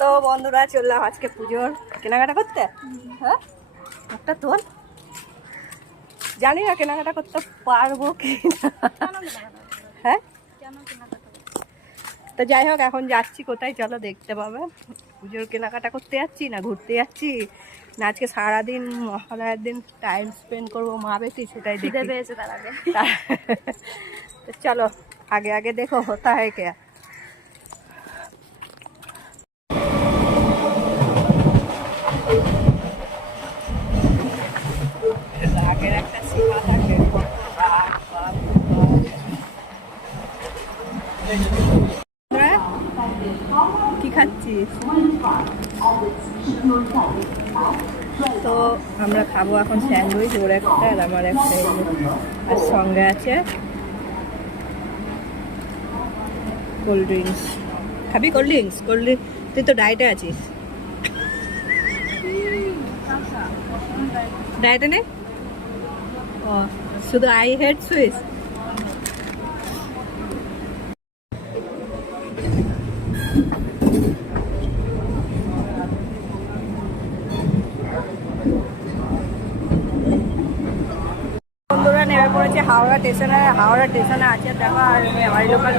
তো বন্ধুরা চললাম আজকে পুজোর কেনাকাটা করতে। হ্যাঁ একটা তোর জানি না কেনাকাটা করতে পারবো কি হ্যাঁ তো যাই হোক এখন যাচ্ছি কোথায় চলো দেখতে পাবে। পুজোর কেনাকাটা করতে যাচ্ছি না ঘুরতে যাচ্ছি না আজকে সারাদিন মহালয়ার দিন টাইম স্পেন্ড করবো মা বেশি সেটাই দেখে পেয়েছে তার আগে। তো চলো আগে আগে দেখো হতা হয় কে। আগের একটা সীমা থাকে কি খাচ্ছিস? তো আমরা খাবো এখন স্যান্ডউইচ ওর একটা আর আমার একটা আর সঙ্গে আছে কোল্ড ড্রিঙ্কস। খাবি কোল্ড ড্রিঙ্কস? কোল্ড ড্রিঙ্কস তুই তো ডায়েটে আছিস। ডায়েটে নেই ও শুধু আই হেড সুইস। বন্ধুরা নেমে পড়েছে হাওড়া স্টেশনে। হাওড়া স্টেশনে আছে দেখো আর মেমারি লোকাল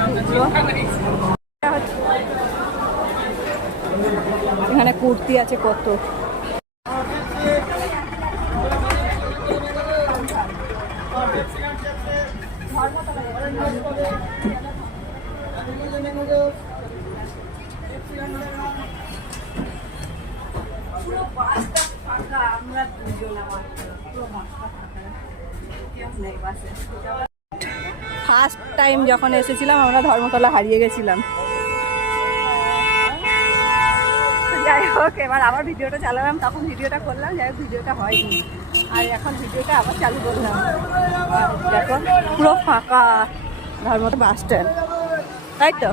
এখানে কুর্তি আছে কত। ফার্স্ট টাইম যখন এসেছিলাম আমরা ধর্মতলা হারিয়ে গেছিলাম। যাই হোক এবার আবার ভিডিওটা চালালাম তখন ভিডিওটা করলাম যাই হোক ভিডিওটা হয়নি আর এখন ভিডিওটা আবার চালু করলাম। দেখো পুরো ফাঁকা ধর্মতলা বাস স্ট্যান্ড তাই তো।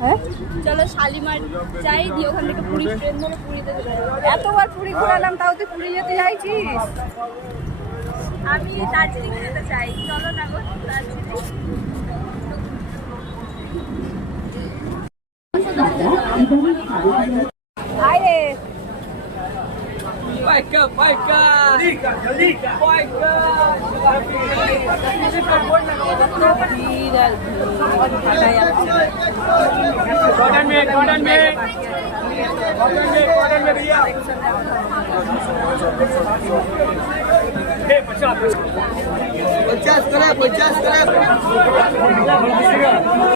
হ্যাঁ চলো শালিমার যাই দিয়ে ওখান থেকে পুরী ট্রেন ধরে পুরীতে চলে যাবো। এতবার পুরী ঘোরালাম তাও তুই পুরী যেতে চাইছিস? আমি দার্জিলিং যেতে চাই চলো না গো দার্জিলিং। আরে Biker, biker! Jalika! Biker! Cotton में भैया 50 करे